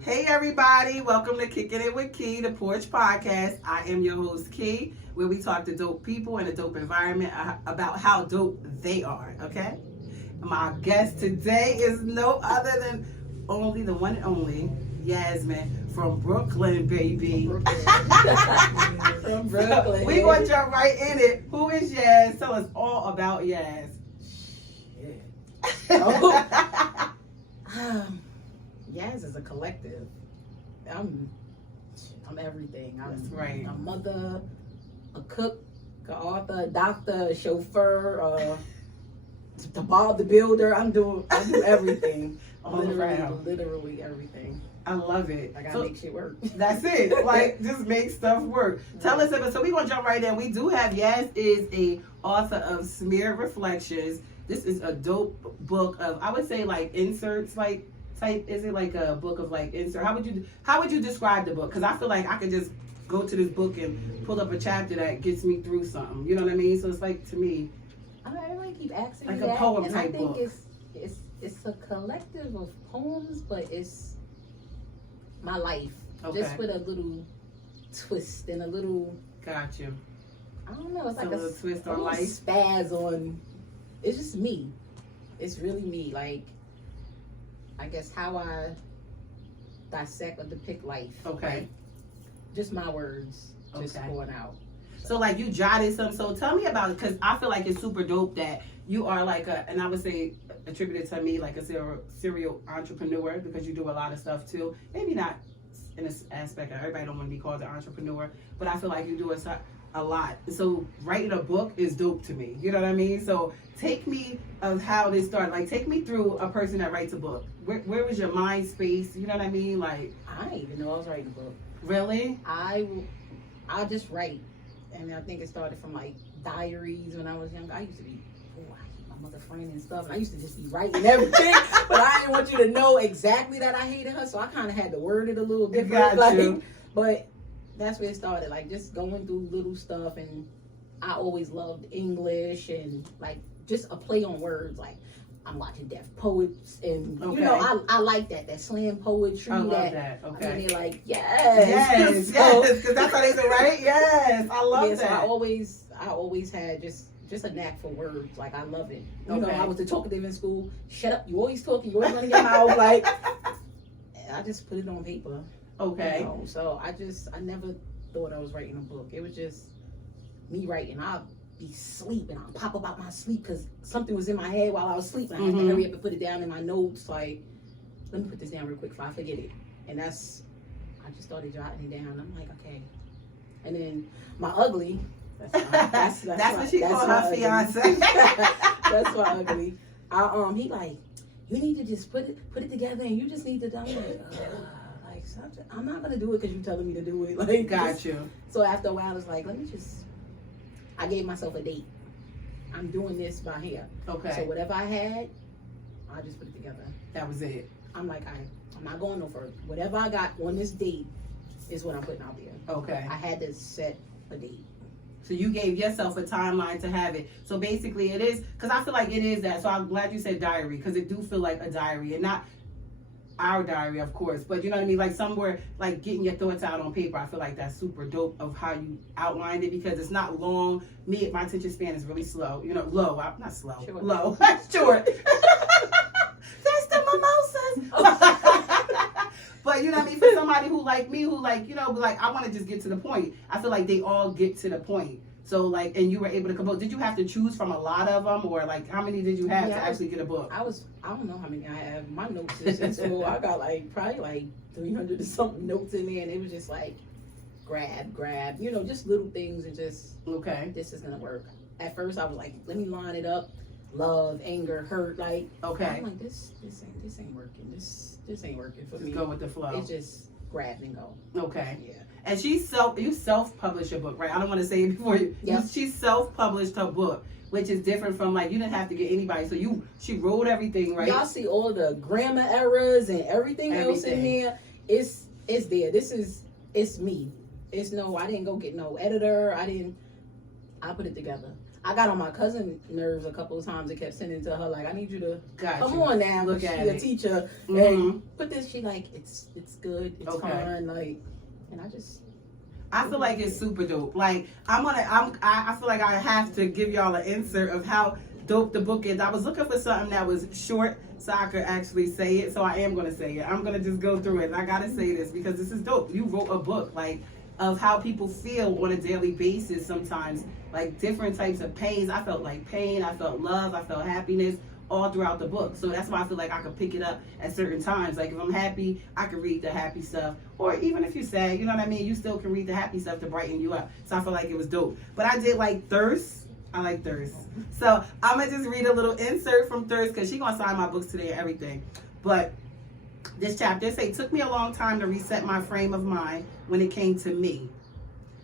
Hey everybody, welcome to Kicking It with Key, the Porch Podcast. I am your host Key, where we talk to dope people in a dope environment about how dope they are, okay? My guest today is no other than only the one and only Yasmine from Brooklyn, baby. From Brooklyn. So we gonna jump right in it. Who is Yas? Tell us all about Yas. Oh. Yas is a collective. I'm everything. That's right. A mother, a cook, an author, a doctor, a chauffeur, the Bob the Builder. I do everything. Literally everything. I love it. I gotta make shit work. That's it. Like, just make stuff work. Tell us about. So we're gonna jump right in. We do have Yas is a author of Smear Reflections. This is a dope book of, I would say, like inserts, like type. Is it like a book of like insert? How would you describe the book? Because I feel like I could just go to this book and pull up a chapter that gets me through something. You know what I mean? So it's like, to me, Everybody keep asking like me a that, poem and type I think book. it's a collective of poems, but it's my life, Okay. just with a little twist and a little. Got you. I don't know. It's So like a little twist on life. spaz on. It's just me. It's really me. Like, I guess how I dissect or depict life. Okay. Like, just my words, just Okay. pouring out. So like you jotted some. So tell me about it, because I feel like it's super dope that you are like and I would say attributed to me like a serial entrepreneur, because you do a lot of stuff too. Maybe not in this aspect. Everybody don't want to be called an entrepreneur, but I feel like you do a lot. So writing a book is dope to me. You know what I mean? So take me of how this started. Like, take me through a person that writes a book. Where was your mind space? You know what I mean? Like, I didn't even know I was writing a book. really? I just write. And I think it started from like diaries when I was young. I used to be, I hate my mother friend and stuff. And I used to just be writing everything. But I didn't want you to know exactly that I hated her. So I kind of had to word it a little different. Got you. But that's where it started. Like, just going through little stuff. And I always loved English and like just a play on words. Like, I'm watching Deaf Poets. And, Okay. you know, I like that slam poetry. I love that. Okay. I mean, they're like, yes. Yes, So- because that's how they say, right? Yes, I love So that. I always had just a knack for words. Like, I love it. You know, Okay. I was the talkative in school. Shut up! You always talking. You always running your mouth. Like, I just put it on paper. Okay. You know? So I never thought I was writing a book. It was just me writing. I'll be sleeping. I'll pop up out my sleep because something was in my head while I was sleeping. I had to hurry up and put it down in my notes. Like, let me put this down real quick before I forget it. And I just started jotting it down. I'm like, okay. And then my ugly. That's what she called her fiance. That's my ugly. He like, you need to just put it together, and you just need to. I'm like something. I'm not gonna do it because you're telling me to do it. Like, Got you. So after a while, it's like, I gave myself a date. I'm doing this by here. Okay. So whatever I had, I just put it together. That was it. I'm like, I'm not going no further. Whatever I got on this date is what I'm putting out there. Okay. I had to set a date. So you gave yourself a timeline to have it. So basically it is, because I feel like it is that. So I'm glad you said diary, because it do feel like a diary, and not our diary, of course, but you know what I mean? Like somewhere, like getting your thoughts out on paper. I feel like that's super dope of how you outlined it, because it's not long. My attention span is really slow. You know, low. I'm not slow. Short. Low. Short. That's the mimosas. But you know what I mean? For somebody who like me, who like, you know, like I want to just get to the point. I feel like they all get to the point. So like, and you were able to compose. Did you have to choose from a lot of them, or like how many did you have to actually get a book? I don't know how many I have. My notes is in school. I got probably like 300 or something notes in there, and it was just like grab, you know, just little things, and just, okay, this is gonna work. At first I was like, let me line it up. Love, anger, hurt, like, okay. I'm like, this ain't working. This ain't working for me. Just go with the flow. It's just grab and go. Okay. Yeah. And you self-published your book, right? I don't want to say it before you. Yeah. She self-published her book, which is different from like, you didn't have to get anybody. So she wrote everything, right? Y'all see all the grammar errors and everything else in there. It's there. It's me. I didn't go get no editor. I put it together. I got on my cousin nerves a couple of times and kept sending to her like, I need you to Gotcha. come on now. Look She's at a it. teacher. Mhm. And put this, she like, it's good, it's Okay. fun, like, and I feel like it's super dope. Like I feel like I have to give y'all an insert of how dope the book is. I was looking for something that was short so I could actually say it. So I am gonna say it. I'm gonna just go through it. And I gotta say this because this is dope. You wrote a book like of how people feel on a daily basis sometimes, like different types of pains. I felt like pain, I felt love, I felt happiness all throughout the book. So that's why I feel like I could pick it up at certain times. Like if I'm happy, I can read the happy stuff. Or even if you're sad, you know what I mean? You still can read the happy stuff to brighten you up. So I feel like it was dope. But I did like Thirst. I like Thirst. So I'm going to just read a little insert from Thirst because she's going to sign my books today and everything. But this chapter say, took me a long time to reset my frame of mind when it came to me.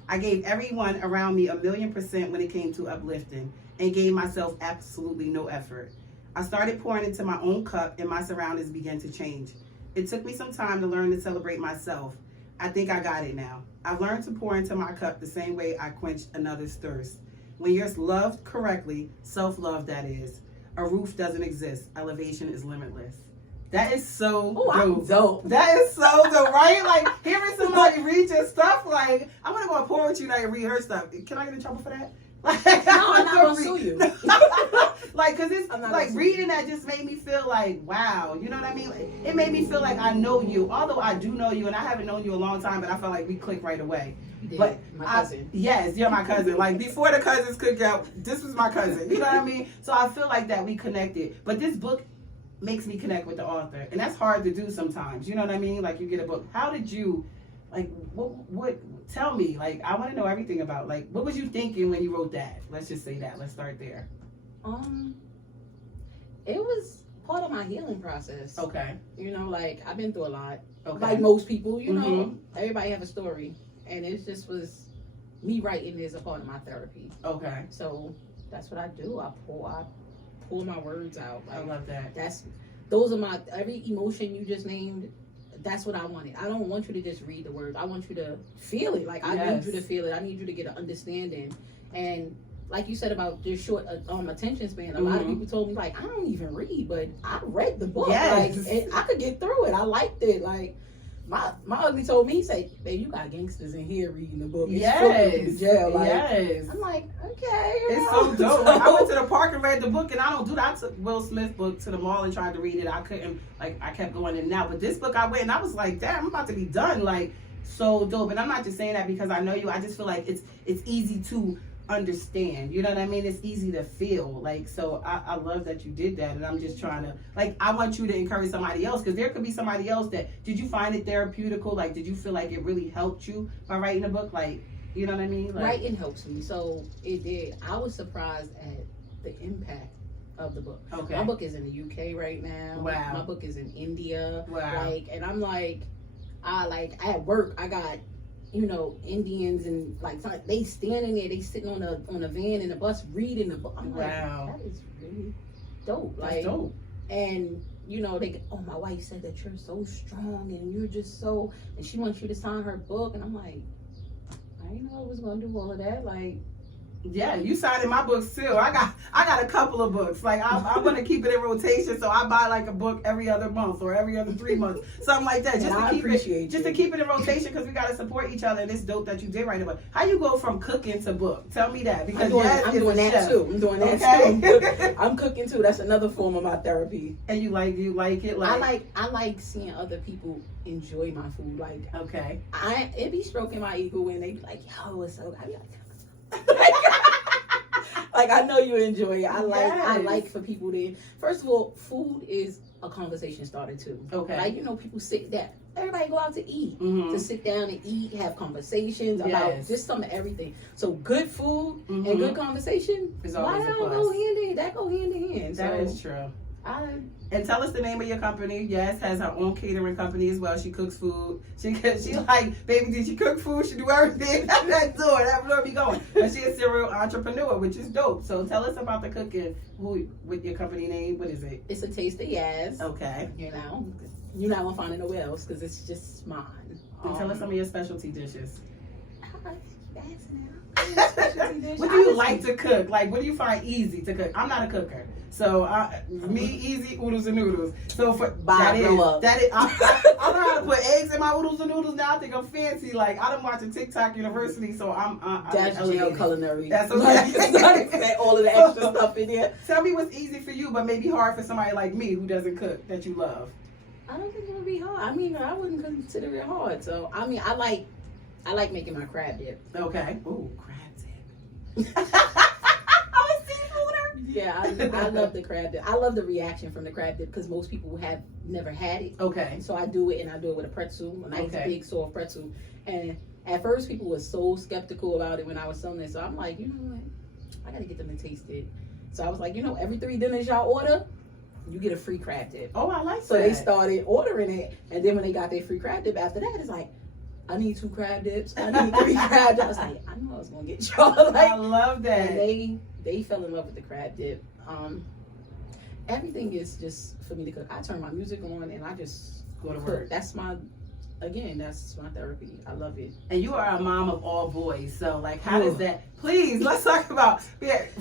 I gave everyone around me 1,000,000% when it came to uplifting and gave myself absolutely no effort. I started pouring into my own cup and my surroundings began to change. It took me some time to learn to celebrate myself. I think I got it now. I've learned to pour into my cup the same way I quenched another's thirst. When you're loved correctly, self-love that is, a roof doesn't exist. Elevation is limitless. That is so dope. dope. That is so dope, right? Like hearing somebody read your stuff, like I want to go and pour with you tonight and read her stuff. Can I get in trouble for that? Like, No, I'm not gonna sue you. Like, cause it's I'm not like gonna reading that just made me feel like, wow, you know what I mean? Like, it made me feel like I know you, although I do know you, and I haven't known you a long time, but I felt like we clicked right away. But my cousin. Yes, you're my cousin. Like before the cousins could go, this was my cousin. You know what I mean? So I feel like that we connected. But this book makes me connect with the author, and that's hard to do sometimes. You know what I mean? Like you get a book. How did you, like, what? Tell me. Like I want to know everything about. Like what was you thinking when you wrote that? Let's just say that. Let's start there. It was part of my healing process. Okay. You know, like I've been through a lot. Okay. Like most people, you know, Mhm. everybody have a story, and it just was me writing is a part of my therapy. Okay. So that's what I do. I pull my words out. I love that. Those are my every emotion you just named. That's what I wanted. I don't want you to just read the words. I want you to feel it. Like I need you to feel it. I need you to get an understanding. And like you said about your short attention span, a lot of people told me like I don't even read, but I read the book. Yes. Like and I could get through it. I liked it. Like my ugly told me, he said, "Babe, you got gangsters in here reading the book. It's Yes. jail." Like, Yes. I'm like, okay. It's so dope. Like, I went to the park and read the book, and I don't do that. I took Will Smith book to the mall and tried to read it. I couldn't. Like I kept going in and out. But this book, I went and I was like, damn, I'm about to be done. Like so dope. And I'm not just saying that because I know you. I just feel like it's easy to understand. You know what I mean? It's easy to feel. Like so, I love that you did that. And I'm just trying to like I want you to encourage somebody else because there could be somebody else that did you find it therapeutical? Like did you feel like it really helped you by writing a book? Like you know what I mean? Like, writing helps me. So it did. I was surprised at the impact of the book. Okay. My book is in the UK right now. Wow. My book is in India. Wow. Like, and I'm like, at work, I got, you know, Indians and like they standing there, they sitting on a van in a bus reading the book. I'm like, wow. that is really dope. That's Like, dope. and you know, my wife said that you're so strong and you're just so, and she wants you to sign her book, and I'm like, I didn't know I was gonna do all of that. Like, Yeah, you signing my books too. I got a couple of books. Like I want to keep it in rotation, so I buy like a book every other month or every other 3 months, something like that, just to keep it in rotation because we gotta support each other. And it's dope that you did write a book. How you go from cooking to book? Tell me that because I'm doing that too. I'm doing that too. I'm cooking too. That's another form of my therapy. And you like it? Like I like seeing other people enjoy my food. Like okay, it be stroking my ego when they be like, yo, it's so. I be like. Like I know you enjoy it. I like for people to. First of all, food is a conversation starter too. Okay. Like you know, people sit down. Everybody go out to eat, to sit down and eat, have conversations about just some of everything. So good food and good conversation. Why that don't go hand in? That go hand in hand. That is true. And tell us the name of your company. Yes, has her own catering company as well. She cooks food. She like, baby, did she cook food? She do everything. That's doing. That will be going. But she's a serial entrepreneur, which is dope. So tell us about the cooking. With your company name? What is it? It's a Taste of Yas. Okay. You know, you're not gonna find it nowhere else because it's just mine. And tell us some of your specialty dishes. That's now. Specialty dish. What do you like to cook? Like, what do you find easy to cook? I'm not a cooker. So, me, easy oodles and noodles. So, that is, I learned how to put eggs in my oodles and noodles now. I think I'm fancy. Like, I done watch a TikTok University, so I'm that's jail culinary. That's okay. Like, all of the extra stuff in there. Tell me what's easy for you, but maybe hard for somebody like me who doesn't cook that you love. I don't think it would be hard. I mean, I wouldn't consider it hard. So, I mean, I like making my crab dip. Okay. Ooh, crab dip. Yeah, I love the crab dip. I love the reaction from the crab dip because most people have never had it. Okay. So I do it, and I do it with a pretzel, a nice big soft pretzel. And at first, people were so skeptical about it when I was selling it. So I'm like, you know what? I got to get them to taste it. So I was like, every 3 dinners y'all order, you get a free crab dip. Oh, I like that. So they started ordering it, and then when they got their free crab dip after that, it's like, I need 2 crab dips. I need 3 crab dips. I was like, I knew I was gonna get y'all. Like, I love that. And they fell in love with the crab dip. Everything is just for me to cook. I turn my music on and I just go to cook. work. That's my therapy. I love it. And you are a mom of all boys, so like, how does that? Please, let's talk about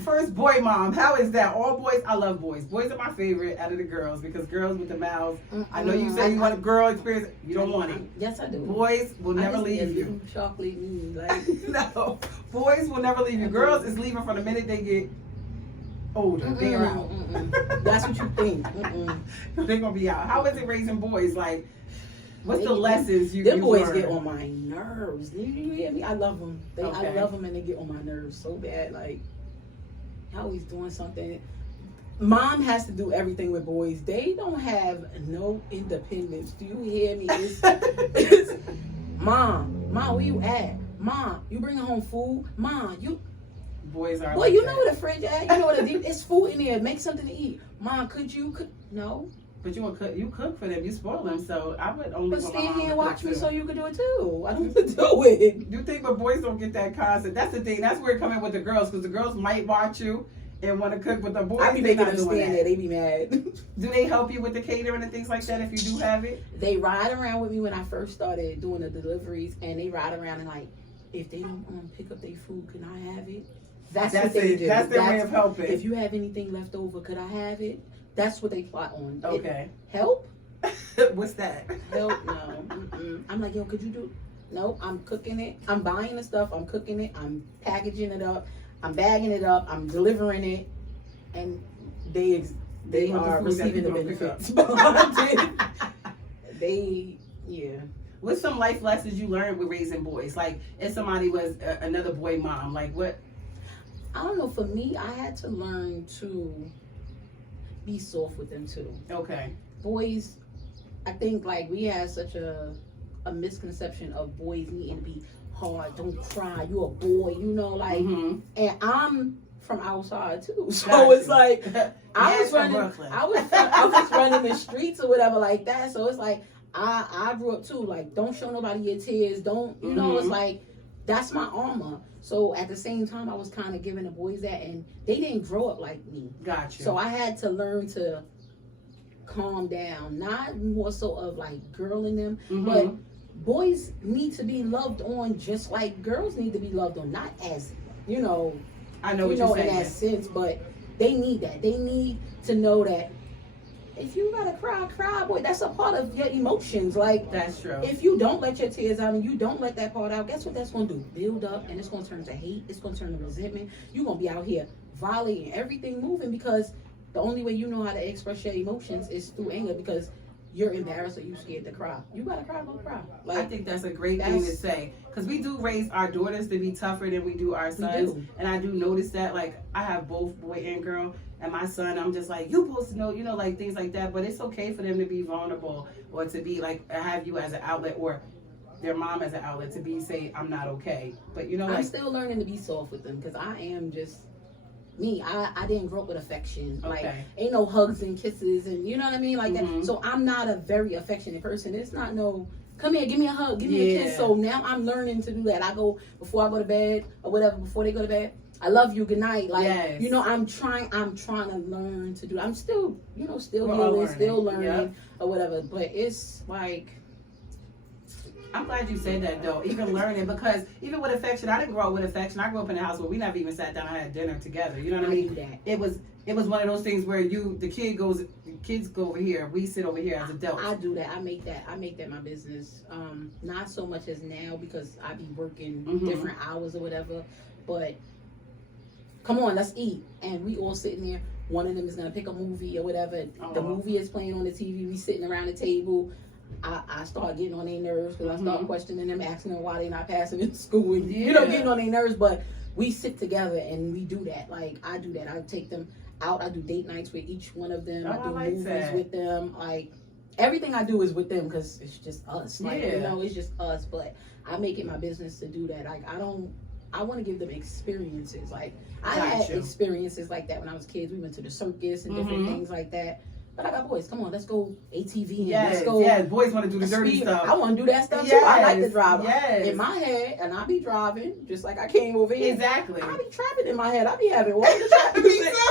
first boy mom. How is that? All boys. I love boys. Boys are my favorite out of the girls because girls with the mouths. I know you say you want a girl experience. You don't want it. Yes, I do. Boys will never leave you. Chocolate, like no, boys will never leave you. Girls is leaving from the minute they get older. They are out. That's what you think. They're gonna be out. How is it raising boys? Like, what's the lessons you? Them boys learn? get on my nerves. You hear me? I love them. I love them, and they get on my nerves so bad. Like, always doing something. Mom has to do everything with boys. They don't have no independence. Do you hear me? It's Mom, where you at? Mom, you bringing home food? Mom, you. Boys are. Boy, like you that. know where the fridge at. You know where it's food in there. Make something to eat. Mom, could you cook? No. But you cook for them. You spoil them. So I would only. But stand here and watch me too. so you can do it too. I don't want to do it. You think, but boys don't get that concept. That's the thing. That's where it come in with the girls, because the girls might watch you and want to cook with the boys. I be making them stand there. They be mad. Do they help you with the catering and things like that if you do have it? They ride around with me when I first started doing the deliveries, and they ride around and like, if they don't pick up their food, can I have it? That's what they do. That's their way of helping. If you have anything left over, could I have it? That's what they plot on. Okay. Help? What's that? Help? No. I'm like, yo, could you do? No, I'm cooking it. I'm buying the stuff. I'm cooking it. I'm packaging it up. I'm bagging it up. I'm delivering it, and they are receiving the benefits. Yeah. What's some life lessons you learned with raising boys? Like, if somebody was another boy mom, like what? I don't know. For me, I had to learn to be soft with them too. Okay. Boys, I think like we have such a misconception of boys needing to be hard. Don't cry. You're a boy. Like. Mm-hmm. And I'm from outside too, so it's like I was running the streets or whatever like that. So it's like I grew up too. Like, don't show nobody your tears. Don't It's like that's my armor. So at the same time, I was kind of giving the boys that, and they didn't grow up like me. Gotcha. So I had to learn to calm down, not more so of like girling them, but boys need to be loved on just like girls need to be loved on, not as I know what you're saying. In that sense, but they need that. They need to know that if you gotta cry, boy. That's a part of your emotions. Like, that's true. If you don't let your tears out and you don't let that part out, guess what that's gonna do? Build up, and it's gonna turn to hate. It's gonna turn to resentment. You're gonna be out here volleying everything moving because the only way you know how to express your emotions is through anger because you're embarrassed or you scared to cry. You gotta cry, go cry. Like, I think that's a great thing to say because we do raise our daughters to be tougher than we do our sons, and I do notice that. Like, I have both boy and girl, and my son, I'm just like, you supposed to know, like things like that. But it's okay for them to be vulnerable or to be like have you as an outlet or their mom as an outlet to be say I'm not okay. But I'm still learning to be soft with them because I am just. Me, I didn't grow up with affection. Like, ain't no hugs and kisses and you know what I mean? Like that. So I'm not a very affectionate person. It's not no, come here, give me a hug, give me a kiss. So now I'm learning to do that. Before I go to bed or whatever, before they go to bed, I love you, good night. Like, I'm trying to learn to do. I'm still, still healing, still learning or whatever. But it's like, I'm glad you said that though. Even learning, because even with affection, I didn't grow up with affection. I grew up in a house where we never even sat down and had dinner together. You know what I mean? That. It was one of those things where the kids go over here, we sit over here as adults. I do that. I make that my business. Not so much as now because I be working different hours or whatever. But come on, let's eat, and we all sitting there. One of them is gonna pick a movie or whatever. The movie is playing on the TV. We sitting around the table. I start getting on their nerves because I start questioning them, asking them why they not passing in school, and getting on their nerves. But we sit together and we do that. Like I do that. I take them out. I do date nights with each one of them. I do movies with them. Like everything I do is with them because it's just us. Like it's just us. But I make it my business to do that. Like I want to give them experiences. Like I had experiences like that when I was kids. We went to the circus and different things like that. But I got boys. Come on, let's go ATV. Let's go. Yeah, boys want to do the dirty stuff. I want to do that stuff too. I like to drive. In my head, and I be driving just like I came over here. Exactly. I be trapping in my head. I be having all the traffic.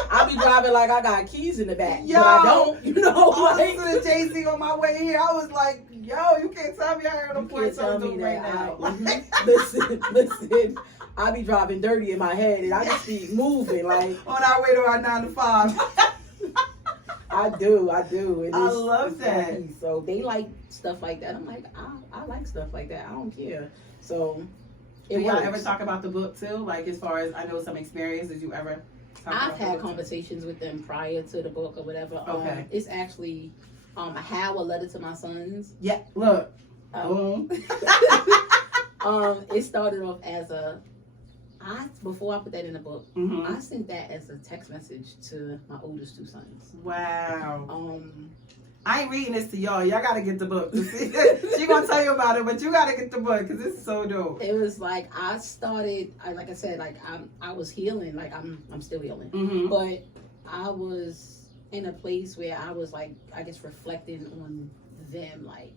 I be driving like I got keys in the back. But I don't. You know. I was to Jay-Z on my way here. I was like, yo, you can't tell me I heard them points I'm doing right now. Listen. I be driving dirty in my head, and I just be moving like on our way to our 9 to 5. I do. And I love that. Funny. So they like stuff like that. I'm like, I like stuff like that. I don't care. So do y'all ever talk about the book too? Like as far as I know some experiences you ever talk I've had conversations with them prior to the book or whatever. Okay. It's actually How a Letter to My Sons. Yeah, look. Boom. It started off as before I put that in the book, I sent that as a text message to my oldest 2 sons. Wow. I ain't reading this to y'all. Y'all gotta get the book. She gonna tell you about it, but you gotta get the book because it's so dope. It was like I started, like I said, like I was healing, like I'm still healing, but I was in a place where I was like, I guess reflecting on them, like.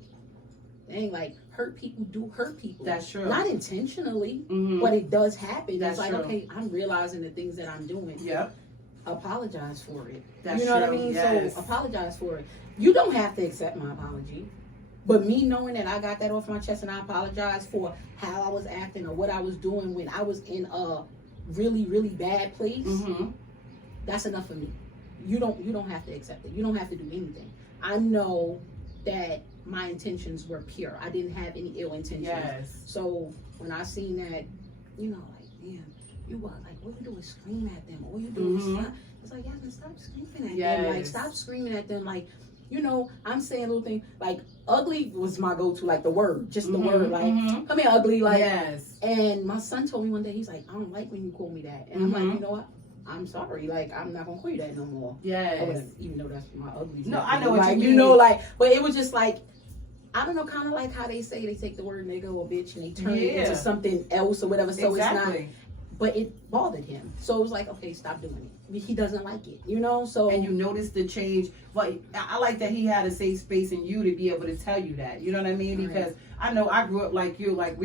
Dang, like hurt people do hurt people. That's true. Not intentionally, but it does happen. That's it's like, true. Okay, I'm realizing the things that I'm doing. Yep. Apologize for it. That's you know true. what I mean? Yes. So apologize for it. You don't have to accept my apology. But me knowing that I got that off my chest and I apologize for how I was acting or what I was doing when I was in a really, really bad place, that's enough for me. You don't have to accept it. You don't have to do anything. I know that my intentions were pure. I didn't have any ill intentions. Yes. So when I seen that, like, man, you what? Like, what you do is scream at them. All you do is stop. It's like, Yasmine, stop screaming at them. Like, stop screaming at them. Like, I'm saying little things. Like, ugly was my go-to. Like, the word. Just the word. Like, come here, ugly. Like, and my son told me one day, he's like, I don't like when you call me that. And I'm like, you know what? I'm sorry, like I'm not gonna call you that no more. Yes. Even though that's my ugly. No, I know what you mean. Like, but it was just like, I don't know, kind of like how they say they take the word nigga or bitch and they turn it into something else or whatever. So it's not. But it bothered him. So it was like, okay, stop doing it. He doesn't like it, So and you notice the change. Well, I like that he had a safe space in you to be able to tell you that. You know what I mean? Because I know I grew up like you. Like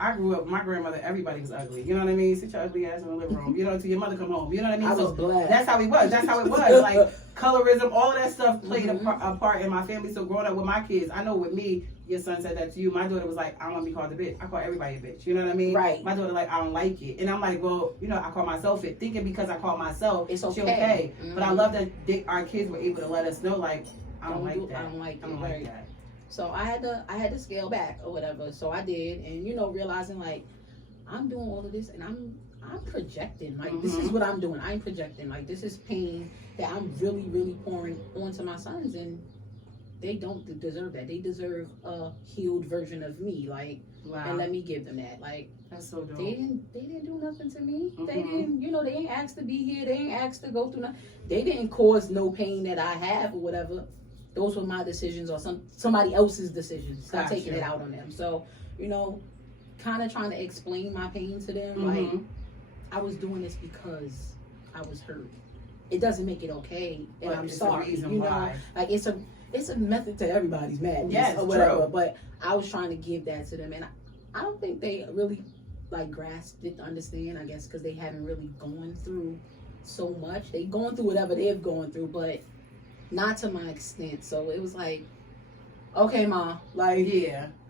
I grew up, my grandmother, everybody was ugly. You know what I mean? Sit your ugly ass in the living room. Till your mother come home. You know what I mean? I was blessed. That's how he was. That's how it was. Like, colorism, all of that stuff played a part in my family. So growing up with my kids, I know with me, your son said that to you. My daughter was like, I don't want to be called a bitch. I call everybody a bitch. You know what I mean? Right. My daughter like, I don't like it. And I'm like, well, I call myself it. Thinking because I call myself, it's okay. She okay. But I love that our kids were able to let us know, like, I don't like that. I don't like that. So I had to scale back or whatever. So I did, and realizing like I'm doing all of this, and I'm projecting. Like this is what I'm doing. I'm projecting. Like this is pain that I'm really, really pouring onto my sons, and they don't deserve that. They deserve a healed version of me. Like, and let me give them that. Like that's so dope. They didn't do nothing to me. They didn't. They ain't asked to be here. They ain't asked to go through nothing. They didn't cause no pain that I have or whatever. Those were my decisions or somebody else's decisions. Stop taking it out on them. So, kind of trying to explain my pain to them. Like, I was doing this because I was hurt. It doesn't make it okay, and but I'm it's sorry. A reason why. Like it's a method to everybody's madness or whatever. True. But I was trying to give that to them, and I don't think they really like grasped it, understand. I guess because they haven't really gone through so much. They going through whatever they've gone through, but not to my extent. So it was like, okay, Ma, like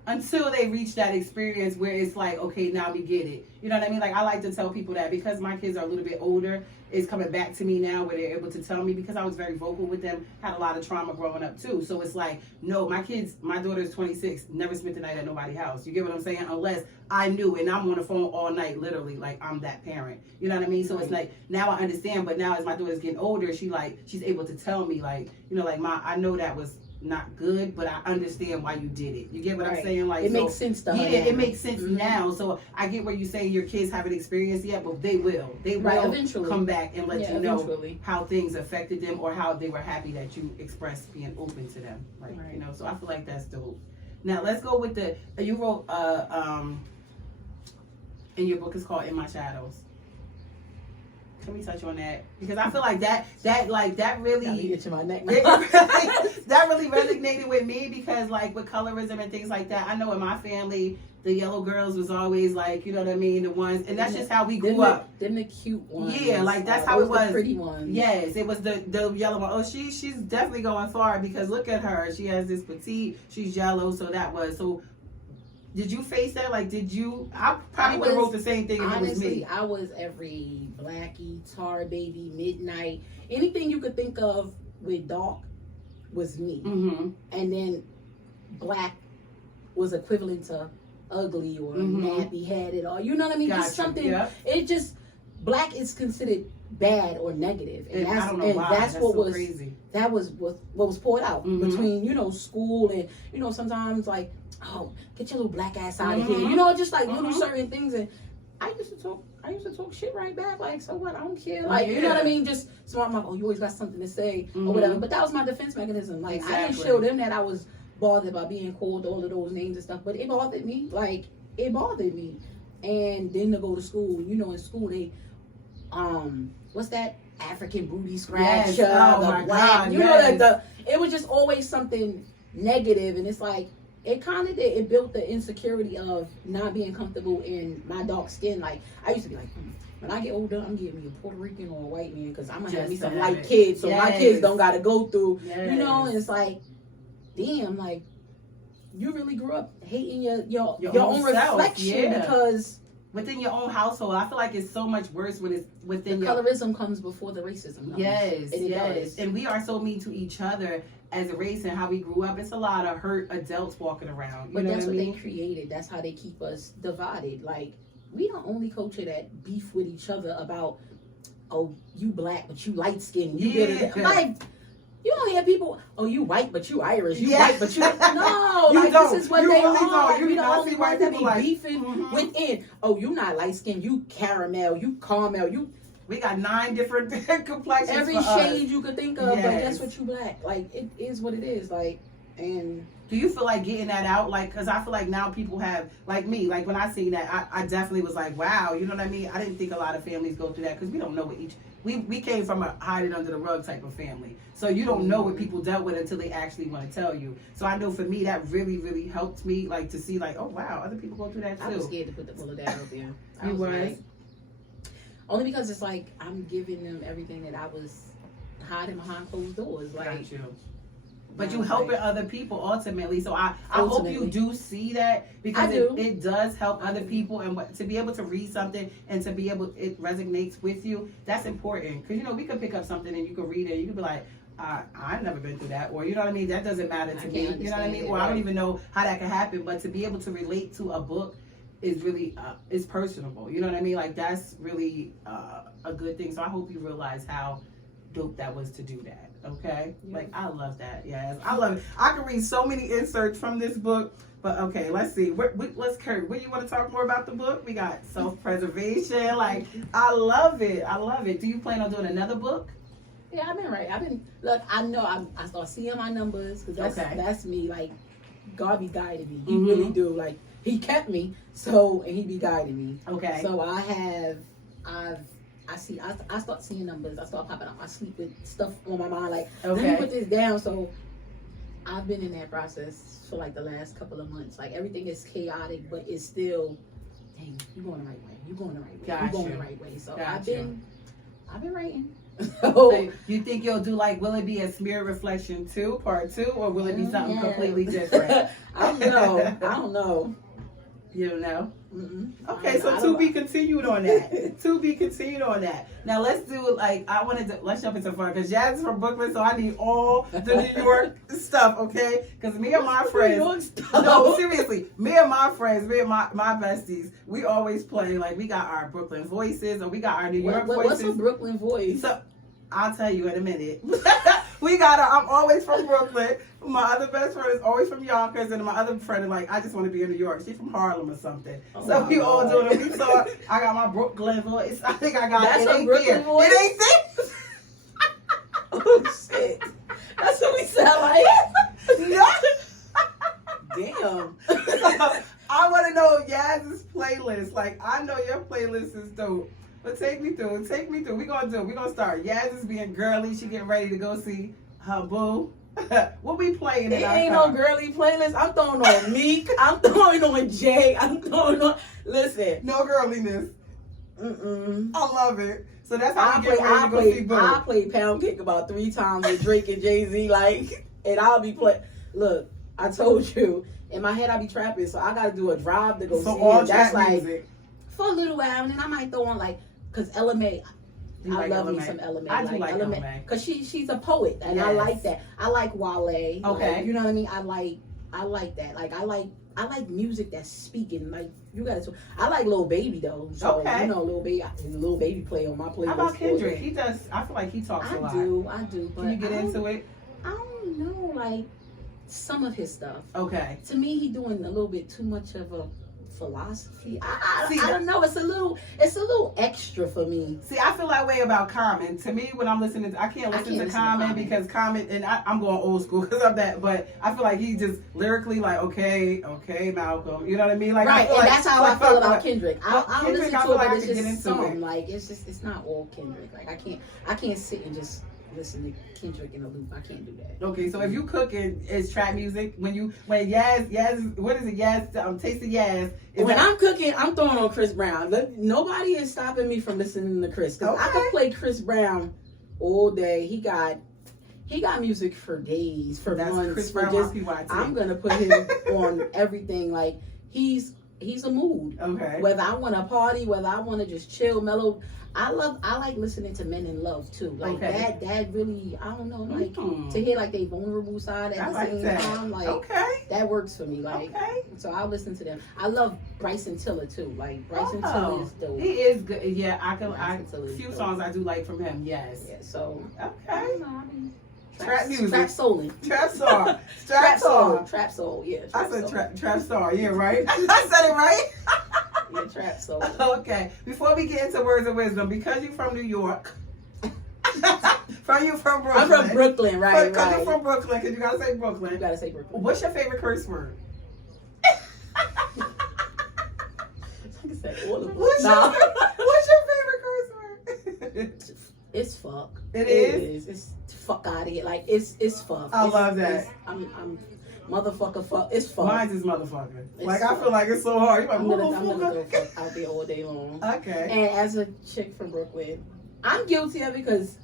until they reach that experience where it's like, okay, now we get it. You know what I mean? Like, I like to tell people that because my kids are a little bit older, it's coming back to me now where they're able to tell me, because I was very vocal with them, had a lot of trauma growing up too. So it's like, no, my daughter is 26, never spent the night at nobody's house. You get what I'm saying? Unless I knew, and I'm on the phone all night, literally, like I'm that parent. You know what I mean? So it's like, now I understand, but now as my daughter's getting older, she's able to tell me, like, you know, like, I know that was not good, but I understand why you did it. You get what I'm saying? Like, it makes sense to her. Yeah, it makes sense now. So I get where you say your kids haven't experienced yet, but they will. They will eventually come back and let you know eventually how things affected them or how they were happy that you expressed being open to them. Like, you know, so I feel like that's dope. Now let's go with you wrote in your book, it's called In My Shadows. Can we touch on that? Because I feel like that really get to my neck. that really resonated with me, because like with colorism and things like that, I know in my family the yellow girls was always like, you know what I mean, the ones, and that's just how we grew up. Them the cute ones. Yeah, like that's how it was. The pretty ones. Yes, it was the yellow one. Oh, she's definitely going far, because look at her. She has this petite. She's yellow, so that was so. Did you face that? Like, I probably would have wrote the same thing if it was me. I was every Blackie, Tar Baby, Midnight, anything you could think of with dark was me. Mm-hmm. And then black was equivalent to ugly or nappy headed, or you know what I mean? Gotcha. Just something. Yeah. It just, black is considered bad or negative, and I don't know why. That's what so was crazy. That was what was poured out between, you know, school and, you know, sometimes like, oh, get your little black ass out of here, you know, just like little certain things. And I used to talk shit right back, like, so what, I don't care, like, you know what I mean? Just so I'm like, oh, you always got something to say or whatever. But that was my defense mechanism. Like, I didn't show them that I was bothered by being called all of those names and stuff, but it bothered me. Like, it bothered me. And then to go to school, you know, in school they what's that African booty scratch? Yes. Oh my God, you know, like it was just always something negative, and it's like it kind of did. It built the insecurity of not being comfortable in my dark skin. Like, I used to be like, when I get older, I'm getting me a Puerto Rican or a white man, because I'm gonna have me some white kids, so my kids don't gotta go through, you know. And it's like, damn, like, you really grew up hating your own reflection because within your own household. I feel like it's so much worse when it's within the colorism comes before the racism comes. Yes, and yes. And we are so mean to each other as a race and how we grew up. It's a lot of hurt adults walking around. But that's what they created. That's how they keep us divided. Like, we the only culture that beef with each other about, oh, you black but you light skinned. Like, you don't hear people, oh, you white but you Irish. You white but you no. You like, don't. This is what you they really are. Don't. You we the not only see white ones that be people like beefing within. Oh, you not light skinned. You caramel. You caramel. You. We got 9 different complexions. Every for shade us. you could think of, but that's what you black. Like, it is what it is. Like, and do you feel like getting that out? Like, because I feel like now people have, like me, like when I seen that, I definitely was like, wow, you know what I mean? I didn't think a lot of families go through that, because we don't know what we came from a hide it under the rug type of family. So you don't know what people dealt with until they actually want to tell you. So I know for me, that really, really helped me, like, to see, like, oh, wow, other people go through that too. I was scared to put the bullet out there. You was? Like, only because it's like, I'm giving them everything that I was hiding behind closed doors. Like, got you. But you helping other people ultimately. So I hope you do see that, because it does help other people, and to be able to read something and to be able, it resonates with you. That's important, because, you know, we could pick up something and you could read it and you could be like, I've never been through that, or, you know what I mean, that doesn't matter to me, you know what I mean, or I don't even know how that could happen. But to be able to relate to a book is really is personable, you know what I mean, like, that's really a good thing. So I hope you realize how dope that was to do that. Okay, like, I love that. Yes, I love it. I can read so many inserts from this book. But okay, let's see. Let's Kurt, what do you want to talk more about the book? We got self-preservation. Like, I love it. I love it. Do you plan on doing another book? Yeah, look, I know I start seeing my numbers, because that's me. Like, God be guiding me. He really do. Like, he kept me, and he be guiding me. Okay. So I start seeing numbers. I start popping out my sleep with stuff on my mind. Like, let me put this down. So I've been in that process for like the last couple of months. Like, everything is chaotic, but it's still, dang, you're going the right way. You're going the right way. You're going the right way. So I've been writing. So you think you'll do like, will it be a Smear Reflection 2, part 2, or will it be something completely different? I don't know. You don't know? Mm-mm. Okay, so to be continued on that. To be continued on that. Now let's do like, let's jump into fun because Jazz is from Brooklyn, so I need all the New York stuff, okay? Because me and my friends, no, seriously, me and my friends, me and my besties, we always play like we got our Brooklyn voices or we got our New York voices. What's a Brooklyn voice? So I'll tell you in a minute. We got I'm always from Brooklyn. My other best friend is always from Yonkers, and my other friend is like, I just want to be in New York. She's from Harlem or something. Oh, so we all doing it. We saw, I got my Brooklyn voice. I think I got That's it. a Ain't Brooklyn there. voice? It ain't there. Oh shit! That's what we sound like. No. Damn. I want to know Yaz's playlist. Like, I know your playlist is dope. But take me through. We gonna start. Yaz is being girly. She getting ready to go see her boo. What we playing? It ain't no girly playlist. I'm throwing on Meek. I'm throwing on Jay. I'm throwing on. Listen. No girliness. Mm-mm. I love it. So that's how we get ready to go see boo. I play Pound Cake about 3 times with Drake and Jay-Z, like, and I'll be playing. Look, I told you, in my head I be trapping, so I gotta do a drive to go see him. That's like music. For a little while, and then I might throw on like, cause LMA. I love me some LMA. I do like LMA. Because she's a poet, and I like that. I like Wale. Okay. Like, you know what I mean? I like that. Like, I like music that's speaking. Like, you gotta. I like Lil Baby though. So, you know, Lil Baby play on my playlist. How about Kendrick? He does. I feel like he talks a lot. I do. But can you get into it? I don't know, like some of his stuff. Okay. To me, he doing a little bit too much of a philosophy. I don't know. It's a little extra for me. See, I feel that way about Common. To me, when I'm listening to, I can't listen to Common because Common, and I'm going old school because of that, but I feel like he just lyrically like, okay, Malcolm, you know what I mean? Like, right, and that's how I feel about Kendrick. I don't Kendrick, listen to it, like but it's just some. Like, it's not all Kendrick. Like, I can't sit and just listen to Kendrick in a loop. I can't do that. Okay, so if you cooking, is trap music when Yaz, what is it? Yaz, Taste of Yaz. When I'm cooking, I'm throwing on Chris Brown. Nobody is stopping me from listening to Chris. Cause I could play Chris Brown all day. He got music for days, for months. Chris for Brown, just, I'm gonna put him on everything. Like he's a mood. Okay. Whether I want to party, whether I want to just chill, mellow. I like listening to Men in Love too. Like that really, I don't know, like to hear like they vulnerable side at the same time. Like that works for me. Like so I'll listen to them. I love Bryson Tiller too. Like Bryson Tiller is dope. He is good. Yeah, a few songs I do like from him, yes. Yeah, so trap music. Trap soul. Trap song. Trap soul, yeah. I said trap song, yeah, right? I said it right? Yeah, trap soul. Okay. Before we get into words of wisdom, because you're from New York, you from Brooklyn. I'm from Brooklyn, right? Because you're from Brooklyn, because you gotta say Brooklyn. You gotta say Brooklyn. What's your favorite curse word? What's your favorite curse word? It's fuck. It is? It's fuck out of here. Like it's fuck. I love that. I'm motherfucker fuck. It's fuck. Mine is motherfucker. Like I feel like it's so hard. You're like, I'm gonna throw fuck out there all day long. Okay. And as a chick from Brooklyn, I'm guilty of it because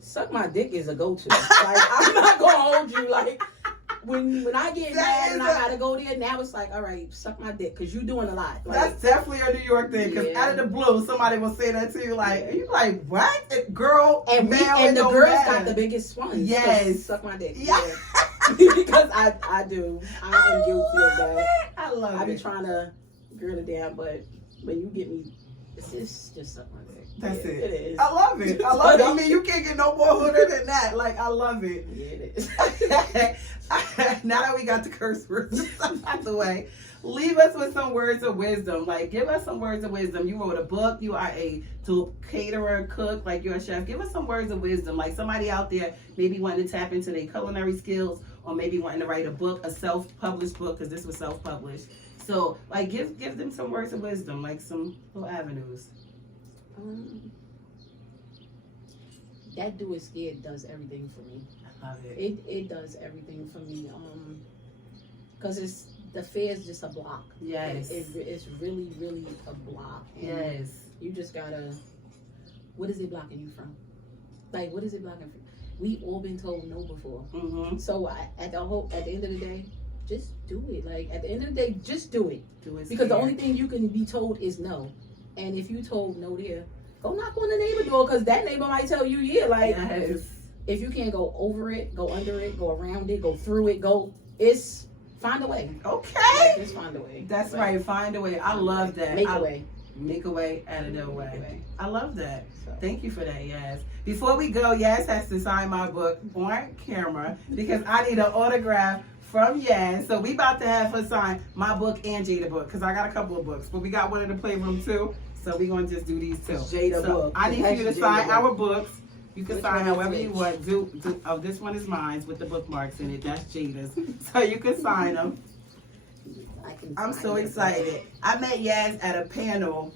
suck my dick is a go-to. Like I'm not gonna hold you. Like when I get mad and I gotta go there, now it's like, all right, suck my dick because you're doing a lot. Like, that's definitely a New York thing because out of the blue, somebody will say that to you. Like, are you like, what? Girl, and the girls got the biggest ones. Yes. Suck my dick. Yeah. Because I do. I am guilty of that. I love it. I be trying to girl it down, but when you get me, it's just suck my dick. That's it. It is. I love it. I love it. I mean, you can't get no more hooder than that. Like, I love it. Yeah, it is. Now that we got the curse words out the way, leave us with some words of wisdom. Like, give us some words of wisdom. You wrote a book. You are a caterer, cook, like you're a chef. Give us some words of wisdom. Like somebody out there maybe wanting to tap into their culinary skills or maybe wanting to write a book, a self-published book, because this was self-published. So, like, give them some words of wisdom, like some little avenues. That Do It Scared does everything for me. I love it. It does everything for me. Because the fear is just a block. Yes. It's really, really a block. And yes. you just gotta. What is it blocking you from? like, what is it blocking? We all been told no before. Mm-hmm. So at the end of the day, just do it. Like, at the end of the day, just do it. Do it. Because the only thing you can be told is no. And if you told no there, go knock on the neighbor door, because that neighbor might tell you, yeah, like, yes. if you can't go over it, go under it, go around it, go through it, find a way. Okay. Like, just find a way. That's right. Find a way. I love that. Make a way. Make a way out of no way. I love that. So. Thank you for that, Yas. Before we go, Yas has to sign my book on camera because I need an autograph from Yas. So we about to have her sign my book and Jada book because I got a couple of books, but we got one in the playroom too. So we're going to just do these two. Jada book. I need you to sign our books. You can Which sign one is however which? you want. Oh, this one is mine with the bookmarks in it. That's Jada's. So you can sign them. I'm so excited. I met Yas at a panel.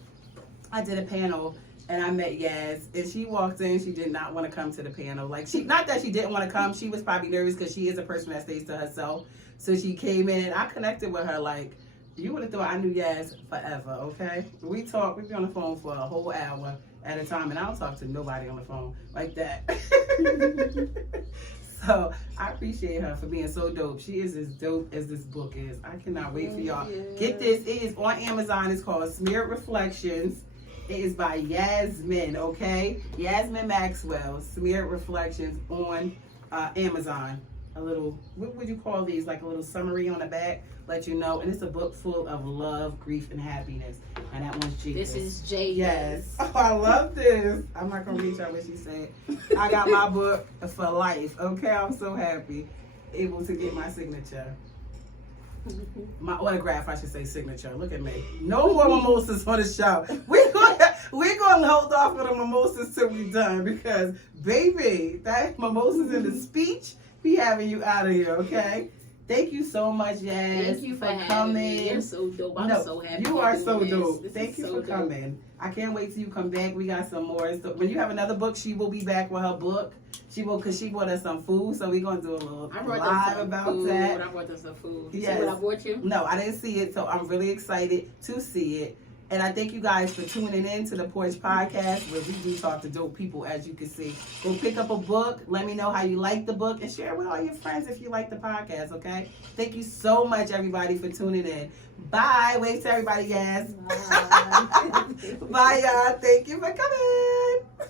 I did a panel and I met Yas and she walked in. She did not want to come to the panel. Like, not that she didn't want to come. She was probably nervous because she is a person that stays to herself. So she came in and I connected with her like, you would have thought I knew Yas forever, okay? We talked, we'd be on the phone for a whole hour at a time and I don't talk to nobody on the phone like that. So I appreciate her for being so dope. She is as dope as this book is. I cannot wait for y'all. Get this. It is on Amazon. It's called Smeared Reflections. It is by Yasmine, okay? Yasmine Maxwell, Smeared Reflections on Amazon. A little, what would you call these? Like a little summary on the back, let you know. And it's a book full of love, grief, and happiness. And that one's Jesus. This is Jada. Yes. Oh, I love this. I'm not going to reach out what she said. I got my book for life. Okay, I'm so happy. Able to get my signature. My autograph, I should say signature. Look at me. No more mimosas on the show. We're gonna hold off on the mimosas till we're done because, baby, that mimosas in the speech be having you out of here, okay? Thank you so much, Yas. Thank you for coming. Me. You're so dope. I'm so happy. You are so dope. This Thank you so for coming. I can't wait till you come back. We got some more. So when you have another book, she will be back with her book. She will, because she brought us some food, so we're going to do a little live about that. I brought us some food. Yes. See what I brought you? No, I didn't see it, so I'm really excited to see it. And I thank you guys for tuning in to the Porch Podcast, where we do talk to dope people, as you can see. Go pick up a book. Let me know how you like the book, and share it with all your friends if you like the podcast, okay? Thank you so much, everybody, for tuning in. Bye. Wave to everybody, yes. Bye. Bye, y'all. Thank you for coming.